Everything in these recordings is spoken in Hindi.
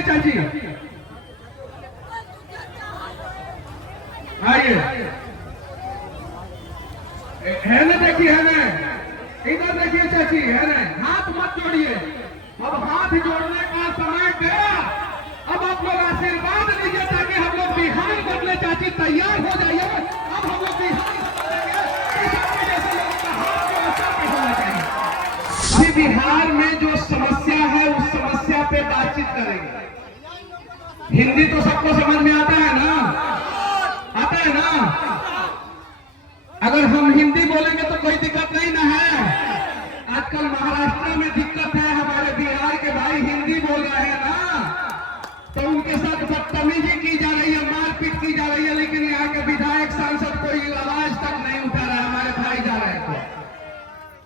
आइए चाची, आइए। है ना, देखिए है ना, इधर देखिए चाची, है ना, हाथ मत जोड़िए, अब हाथ जोड़ने का समय गया। अब आप लोग आशीर्वाद लीजिए ताकि हम लोग बिहार बदले। चाची तैयार हो जाइए, अब हम लोग बिहार जैसे लोगों का हाथ व्यवस्था पे होना चाहिए। अभी बिहार में जो समस्या है उस समस्या पे बातचीत करेंगे। हिंदी तो सबको समझ में आता है ना, आता है ना। अगर हम हिंदी बोलेंगे तो कोई दिक्कत नहीं ना है। आजकल महाराष्ट्र में दिक्कत है, हमारे बिहार के भाई हिंदी बोल रहे हैं ना, तो उनके साथ बदतमीजी की जा रही है, मारपीट की जा रही है। लेकिन यहाँ के विधायक सांसद कोई आवाज तक नहीं उठा रहा है। हमारे भाई जा रहे हैं तो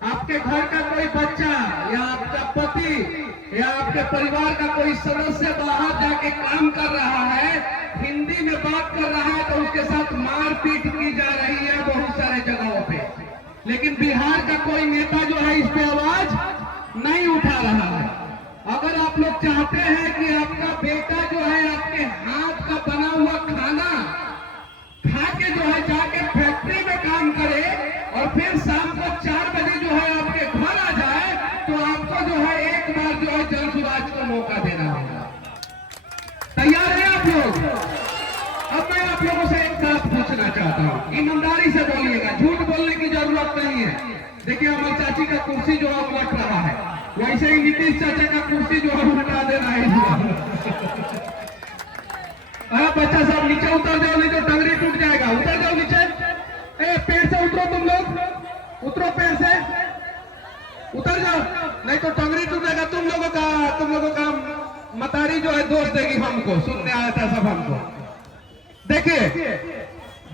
आपके घर का कोई बच्चा या आपका पति या आपके परिवार का कोई सदस्य बाहर जाके काम कर रहा है, हिंदी में बात कर रहा है, तो उसके साथ मारपीट की जा रही है बहुत सारे जगहों पे। लेकिन बिहार का कोई नेता जो है इस पे आवाज नहीं उठा रहा है। अगर आप लोग चाहते हैं कि आपका बेटा जो है आपके हाथ का बना हुआ खाना खा के जो है जाके फैक्ट्री में काम करे और फिर शाम को 4 बजे जो है आपके घर आ जाए, तो आपको जो है एक बार जो है जन सुराज को मौका देना होगा। तैयार है आप लोग? अब मैं आप लोगों से एक बात पूछना चाहता हूँ, ईमानदारी से बोलिएगा, झूठ बोलने की जरूरत नहीं है। देखिए हमारी चाची का कुर्सी जो है उलट रहा है, वैसे ही नीतीश चाचा का कुर्सी जो है उल्टा देना है। बच्चा साहब नीचे उतर जाओ, नहीं तो टंगड़ी टूट जाएगा। उतर जाओ नीचे, पेड़ से उतरो, तुम लोग उतरो, पेड़ से उतर जाओ, नहीं तो टंगड़ी टूटेगा। तुम लोगों का मतारी जो है दोष देगी हमको, सुनने आया था सब हमको। देखिए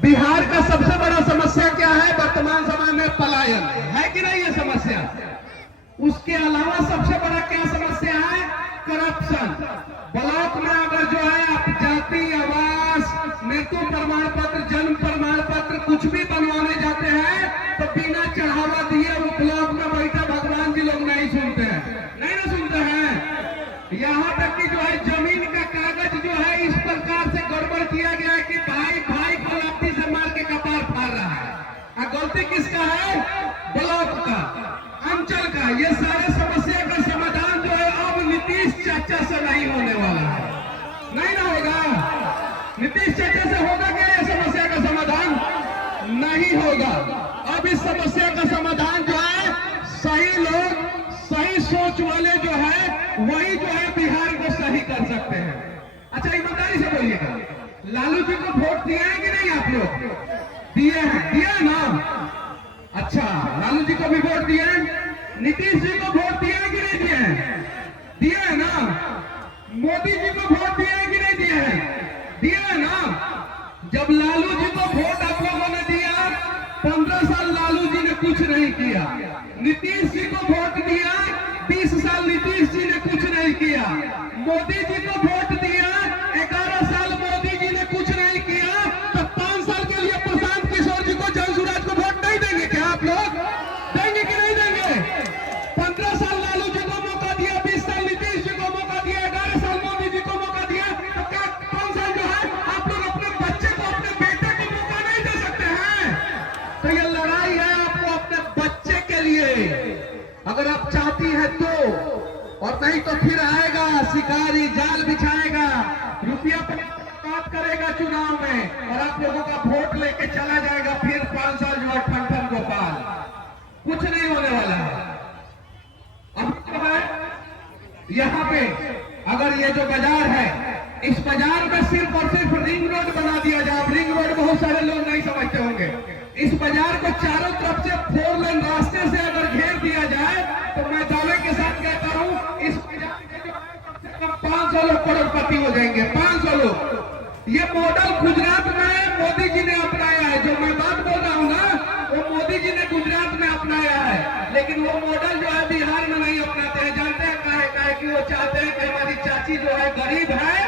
बिहार का सबसे बड़ा समस्या क्या है वर्तमान समय में? पलायन है कि नहीं ये समस्या? उसके अलावा सबसे बड़ा क्या समस्या है? करप्शन। ब्लॉक में अगर जो है आप जाति, आवास, मृत्यु प्रमाण पत्र, जन्म प्रमाण पत्र कुछ भी बनवाने जाते हैं तो बिना चढ़ावा दिए वो ब्लॉक में बैठे भगवान जी लोग नहीं सुनते हैं, नहीं ना सुनते हैं। यहाँ तक कि जो है जमीन का कागज जो है इस प्रकार से गड़बड़ किया गया है कि भाई भाई को लाठी से मार के कपार फाड़ रहा है। गलती किसका है? ब्लॉक का, अंचल का। ये सारे समस्या का समाधान जो है अब नीतीश चाचा से नहीं होने वाला है, नहीं ना होगा। नीतीश चाचा से होगा क्या ये समस्या का समाधान? नहीं होगा। अब इस समस्या का समाधान जो है सही लोग, सही सोच वाले जो है वही जो है बिहार को सही कर सकते हैं। अच्छा ईमानदारी से बोलिएगा, लालू जी को वोट दिए हैं कि नहीं? आप लोग दिए हैं, दिया ना? अच्छा, लालू जी को भी वोट दिए हैं, नीतीश जी को वोट दिए हैं कि नहीं दिए हैं? दिए है ना? मोदी जी को वोट दिए हैं कि नहीं दिए हैं? दिए है ना? जब लालू जी को वोट आप लोगों ने दिया, 15 साल लालू जी ने कुछ नहीं किया। नीतीश जी को वोट दिया, 20 साल नीतीश जी ने कुछ नहीं किया। मोदी जी को वोट दिया, 11 साल मोदी जी ने कुछ नहीं किया। तो 5 साल के लिए प्रशांत किशोर जी को, जन सुराज को वोट नहीं देंगे क्या आप लोग? देंगे कि नहीं देंगे? 15 साल लालू जी को मौका दिया, 20 साल नीतीश जी को मौका दिया, 11 साल मोदी जी को मौका दिया। तो क्या 5 साल जो है आप लोग अपने बच्चे को, अपने बेटे को मौका नहीं दे सकते हैं? तो ये लड़ाई है आपको अपने बच्चे के लिए, अगर आप चाहती है तो। और नहीं तो फिर आएगा शिकारी, जाल बिछाएगा, रुपया बात करेगा चुनाव में और आप लोगों का वोट लेके चला जाएगा। फिर 5 साल जो है ठन गोपाल, कुछ नहीं होने वाला है। अब तो है यहाँ पे, अगर ये जो बाजार है, इस बाजार में सिर्फ और सिर्फ रिंग रोड बना दिया जाए। रिंग रोड बहुत सारे लोग नहीं समझते होंगे। इस बाजार को चारों तरफ से 4 लेन रास्ते से अगर घेर दिया जाए तो मैं दावे के साथ कहता हूँ इस बाजार के जो है कम से कम 500 लोग करोड़पति हो जाएंगे। 500 लोग। ये मॉडल गुजरात में मोदी जी ने अपनाया है। जो मैं बात बोल रहा हूँ ना, वो मोदी जी ने गुजरात में अपनाया है, लेकिन वो मॉडल जो है बिहार में नहीं अपनाते हैं। जानते हैं काहे? कि वो चाहते हैं कि हमारी चाची जो है गरीब है,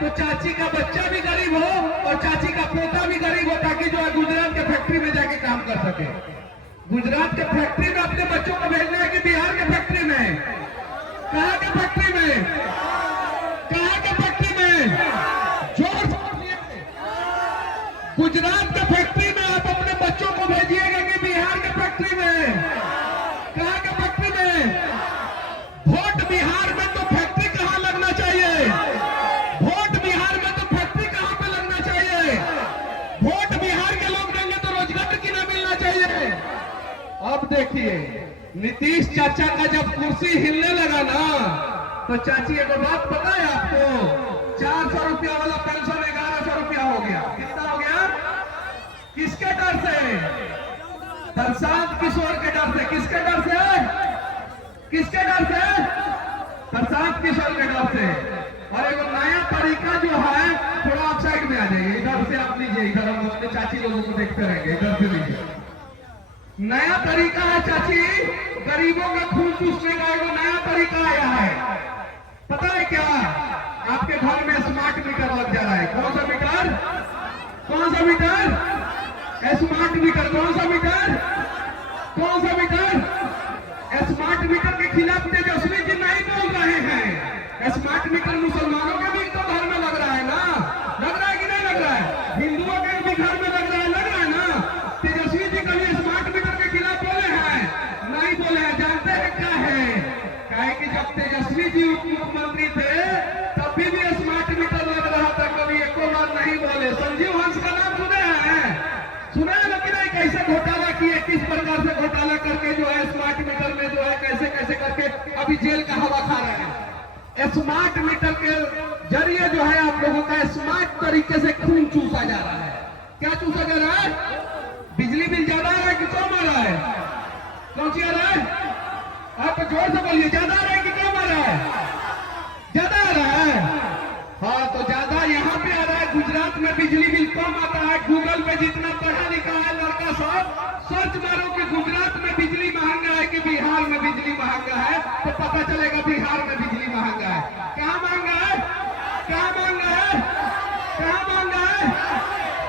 तो चाची का बच्चा भी गरीब हो और चाची का पोता भी गरीब हो, ताकि जो है गुजरात के फैक्ट्री में जाके काम कर सके। गुजरात के फैक्ट्री में अपने बच्चों को भेजना है कि बिहार के फैक्ट्री में? कहाँ के फैक्ट्री में? कहाँ के नीतीश चाचा का जब कुर्सी हिलने लगा ना, तो चाची एक बात पता है आपको, 400 रुपया वाला पेंशन 1100 रुपया हो गया। कितना हो गया? किसके डर से? प्रशांत किशोर के डर से। किसके डर से? किसके डर से? प्रशांत किशोर के डर से। और एक नया तरीका जो है, थोड़ा आप साइड में आ जाइए, इधर से आप लीजिए, इधर हम अपने चाची लोगों को देखते रहेंगे, इधर से लीजिए। नया तरीका है चाची, गरीबों का खून चूसने का एक नया तरीका आया है। पता है क्या? आपके घर में स्मार्ट मीटर लग जा रहा है। कौन सा मीटर? कौन सा मीटर? Smart meter. कौन सा मीटर? कौन सा मीटर? स्मार्ट मीटर के खिलाफ तेजस्वी जी नहीं बोल रहे हैं। स्मार्ट मीटर मुसलमानों के भी तो घर में लग रहा है ना, लग रहा है कि नहीं लग रहा है? हिंदुओं के भी घर में लग रहा है ना। तेजस्वी जी कभी स्मार्ट मीटर के खिलाफ बोले हैं? नहीं बोले हैं। जानते हैं क्या है? काहे कि जब तेजस्वी जी उप मुख्यमंत्री थे तब भी स्मार्ट मीटर लग रहा था, कभी एको बार नहीं बोले। संजीव हंस का नाम सुने हैं? सुना है ना कि नहीं? कैसे घोटाला किए, किस प्रकार से घोटाला करके जो है स्मार्ट मीटर में जो है कैसे कैसे करके अभी जेल का हवा खा रहे हैं। स्मार्ट मीटर के जरिए जो है आप लोगों का स्मार्ट तरीके से खून चूसा जा रहा है। क्या चूसा जा रहा है? बिजली बिल ज्यादा आ रहा है कि कम आ रहा है? कौन सी आ रहा है? आप जोर से बोलिए, ज्यादा आ रहा है कि कम आ रहा है? ज्यादा आ रहा है। हाँ, तो ज्यादा यहाँ पे आ रहा है। गुजरात में बिजली बिल कम आता है। गूगल पे जितना पढ़ा लिखा है लड़का सब, सर्च मारो कि गुजरात में बिजली महंगा है कि बिहार में बिजली महंगा है, तो पता चलेगा बिहार में बिजली महंगा है। कहाँ महंगा है? कहाँ महंगा है? कहाँ महंगा है?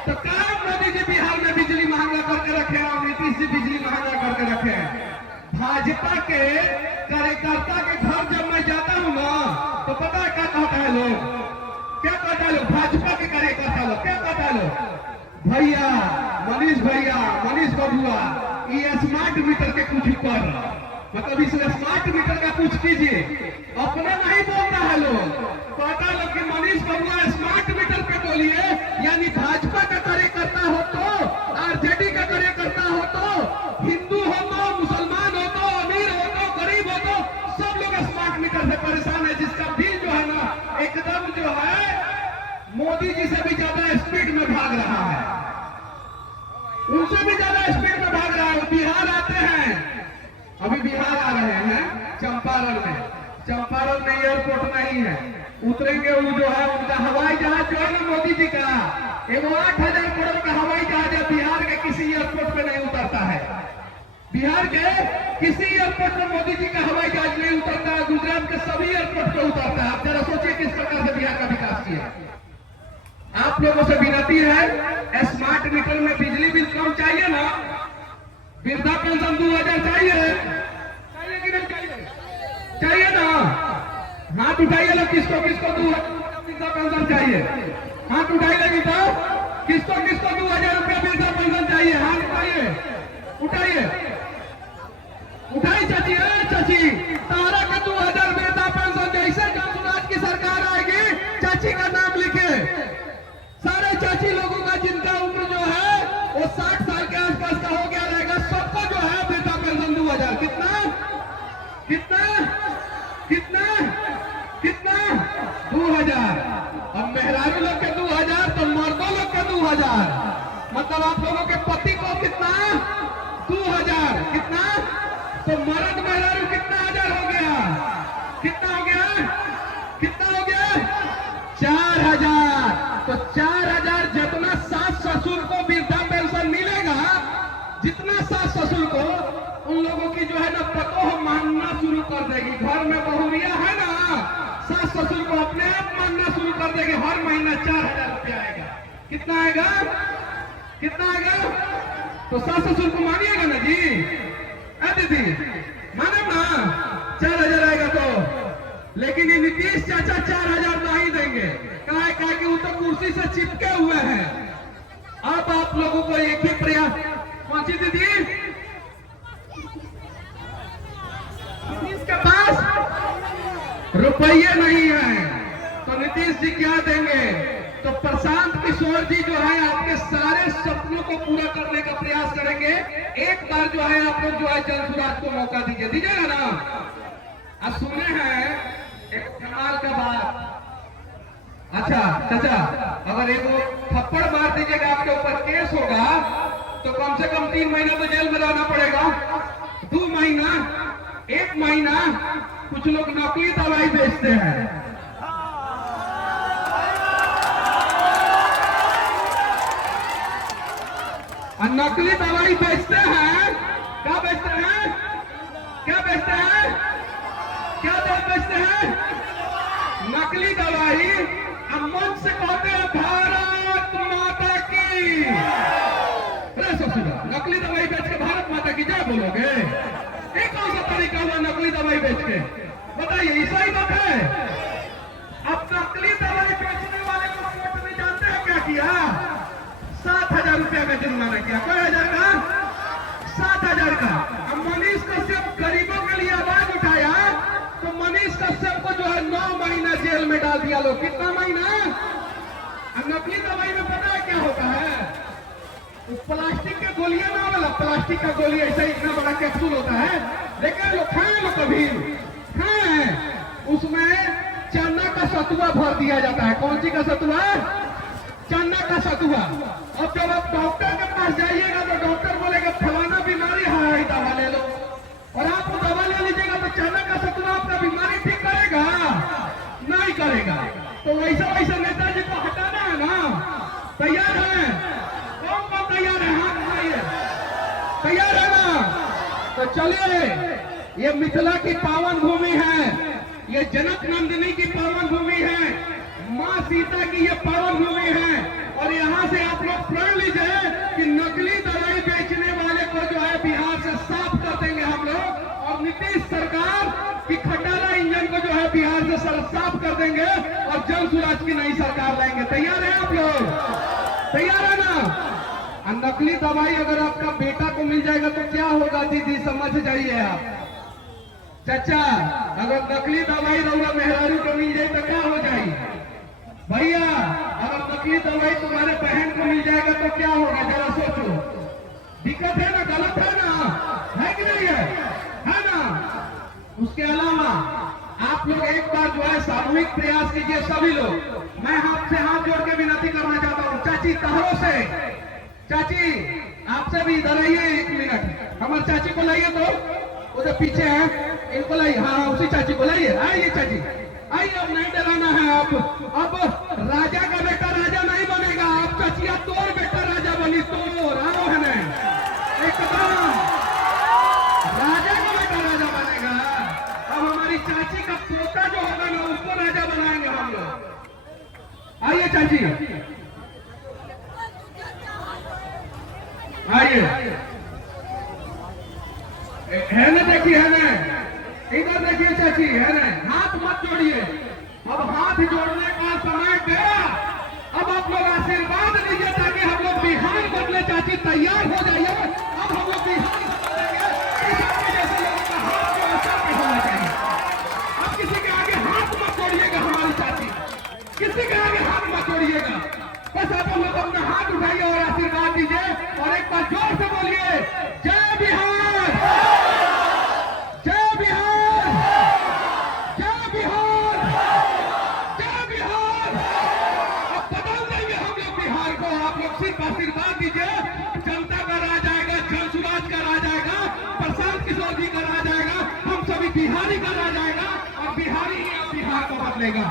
तो कहाँ मोदी जी बिहार में बिजली महंगा करके रखे हैं और नीतीश जी बिजली महंगा करके रखे हैं? भाजपा के कार्यकर्ता के घर जब मैं जाता हूँ ना, तो पता है क्या कहता है लोग? क्या कहता है लोग? भाजपा के कार्यकर्ता लोग क्या कहता है लोग? भैया मनीष बबुआ, ये स्मार्ट मीटर के कुछ कर, मतलब इस स्मार्ट मीटर का कुछ कीजिए। अपने नहीं बोलता है लोग, कहता लोग कि मनीष बबुआ स्मार्ट मीटर पे बोलिए। यानी भाजपा का कार्यकर्ता हो तो, आरजेडी का कार्यकर्ता हो तो, हिंदू हो तो, मुसलमान हो तो, अमीर हो तो, गरीब हो तो, सब लोग स्मार्ट मीटर से परेशान है। जिसका बिल जो है ना एकदम जो है मोदी जी से भी ज्यादा स्पीड में भाग रहा है, उनसे भी ज्यादा स्पीड में भाग रहा है। बिहार आते हैं, अभी बिहार आ रहे हैं चंपारण में। चंपारण में एयरपोर्ट नहीं है, उतरेंगे। वो जो है उनका हवाई जहाज जो है ना मोदी जी का, एगो 8,000 करोड़ का हवाई जहाज है। बिहार के किसी एयरपोर्ट पे नहीं उतरता है। बिहार के किसी एयरपोर्ट पर मोदी जी का हवाई जहाज नहीं उतरता है। गुजरात के सभी एयरपोर्ट पे उतरता है। आप जरा सोचिए किस प्रकार से बिहार का विकास किया। आप लोगों से विनती है, स्मार्ट मीटर में बिजली बिल कम चाहिए ना, वृद्धा पेंशन 2000 चाहिए कि नहीं चाहिए? चाहिए ना? हाथ उठाइए लोग, किसको किसको 2000 वृद्धा पेंशन चाहिए? हाथ उठाइए तो किसको किसको 2000 रुपया वृद्धा पेंशन चाहिए? हाथ उठाइए, उठाइए, उठाइए चाची। चाची तारा का 2000 वृद्धा पेंशन। जैसे जनसुराज की सरकार आएगी, चाची का नाम लिखे। सारे चाची लोगों का जिनका उम्र जो है वो 60 साल के आसपास का हो गया रहेगा, सबको जो है वृद्धा पेंशन 2000। कितना कितना कितना कितना? 2000। अब मेहरारू लोग के 2000 तो मर्दों लोग के 2000, मतलब आप लोगों के पति को कितना? 2000। कितना? तो मर्द मेहरारू कितना हजार हो गया? कितना हो गया? कितना हो गया? 4000। तो 4000 जितना सास ससुर को वृद्धा पेंशन मिलेगा, जितना सास ससुर को, उन लोगों की जो है ना पतोह मानना शुरू कर देगी। घर में बहुरिया है ना, सास ससुर को अपने आप मानना शुरू कर देगी। हर महीना 4000 रुपया आएगा। कितना आएगा? कितना आएगा? तो सास ससुर को मानिएगा ना जी? दीदी माने ना 4000 आएगा तो। लेकिन ये नीतीश चाचा 4000 नहीं देंगे। कहा कि वो तो कुर्सी से चिपके हुए हैं। अब आप लोगों को एक ही प्रयास। कौन सी दीदी? नीतीश के पास रुपये नहीं है तो नीतीश जी क्या देंगे? तो प्रशांत किशोर जी जो है आपके सारे सपनों को पूरा करने का प्रयास करेंगे। एक बार जो है आप लोग जो है जनसुराज को मौका दीजिए, दीजिएगा ना। अब सुने हैं एक कमाल का बात। अच्छा चाचा, अगर एक थप्पड़ मार दीजिएगा आपके ऊपर केस होगा तो कम से कम 3 महीना तो जेल में रहना पड़ेगा, 2 महीना, 1 महीना। कुछ लोग नकली दवाई बेचते हैं। नकली दवाई बेचते हैं। क्या बेचते हैं? क्या बेचते हैं? क्या बेचते हैं? नकली दवाई। मन से कहते हैं भारत माता की। नकली दवाई बेच के भारत माता की जय बोलोगे? एक कौन सा तरीका हुआ नकली दवाई बेच के? बताइए, ऐसा ही बात है। अब नकली दवाई बेचने वाले को कोर्ट में जानते हैं क्या किया? 7,000 रुपया का जुर्माना किया। कई हजार का? 7,000 का। अब मनीष कश्यप गरीबों के लिए आवाज उठाया तो मनीष कश्यप को जो है 9 महीना जेल में डाल दिया लोग। कितना महीना? अब नकली दवाई में पता है क्या होता है? प्लास्टिक के गोलियां ना वाला, प्लास्टिक का गोली ऐसा इतना बड़ा कैप्सूल होता है, लेकिन लोग खाए, लोग कभी खाए। उसमें चना का सतुआ भर दिया जाता है। कौन सी का सतुआ? चना का सतुआ। अब जब आप डॉक्टर के पास जाइएगा तो डॉक्टर बोलेगा फलाना बीमारी है, दवा ले लो, और आप वो दवा ले लीजिएगा तो चना का सतुआ आपका बीमारी ठीक करेगा? नहीं करेगा। तो वैसा वैसा नेताजी को हटाना है ना। तैयार है? कौन कौन तैयार है? हाथ उठाइए। तैयार है ना? तो चलिए, ये मिथिला की पावन भूमि है, ये जनक नंदिनी की पावन भूमि है, माँ सीता की ये पावन भूमि है। और यहाँ से आप लोग प्रण लीजिए कि नकली दवाई बेचने वाले को जो है बिहार से साफ कर देंगे हम लोग, और नीतीश सरकार की खटाला इंजन को जो है बिहार से साफ कर देंगे और जनसुराज की नई सरकार लाएंगे। तैयार है आप लोग? तैयार है ना? नकली दवाई अगर आपका बेटा को मिल जाएगा तो क्या होगा दीदी, समझ जाइए आप। चाचा, अगर नकली दवाई रहुआ मेहरारू को मिल जाए तो क्या हो जाएगी? भैया, अगर नकली दवाई तुम्हारे बहन को मिल जाएगा तो क्या होगा? जरा सोचो। दिक्कत है ना? गलत है ना? है कि नहीं है ना? उसके अलावा आप लोग एक बार जो है सामूहिक प्रयास कीजिए सभी लोग। मैं आपसे हाथ जोड़ के विनती करना चाहता हूँ। चाची तहरों से, चाची आपसे भी इधर आइए 1 मिनट। हमारे चाची को लाइए, तो वो जो पीछे है इनको लाइए। हाँ, उसी चाची को लाइए। आइए चाची, आइए। अब नहीं डराना है। अब राजा का बेटा राजा नहीं बनेगा। आप चाचिया तोर बेटा राजा बनी, तोर आओ है ना, एकदम राजा का बेटा राजा बनेगा। अब हमारी चाची का पोता जो होगा ना उसको राजा बनाएंगे हम लोग। आइए चाची, आइए। है ना? देखिए, है ना? इधर देखिए चाची, है ना? हाथ मत जोड़िए। अब हाथ जोड़ने का समय गया। अब आप लोग आशीर्वाद दीजिए ताकि हम लोग बिहार बदले। चाची तैयार हो जाइए। अब हम लोग बिहार बदलेंगे। जैसे लोगों का हाथ जो असर पे होना चाहिए। अब किसी के आगे हाथ मत जोड़िएगा। हमारी चाची, किसी के आगे हाथ मत जोड़िएगा। बस आप लोग अपना हाथ उठाइए और आशीर्वाद दीजिए, और एक बार जोर से बोलिए, जय बिहार, जय बिहार, जय बिहार, जय बिहार। अब बदल देंगे हम लोग बिहार को। आप लोग सिर्फ आशीर्वाद दीजिए। जनता का राज आएगा, जनसुराज का राज आएगा, प्रशांत किशोर जी का राज आएगा, हम सभी बिहारी का राज आएगा, और बिहारी ही अब बिहार को बदलेगा।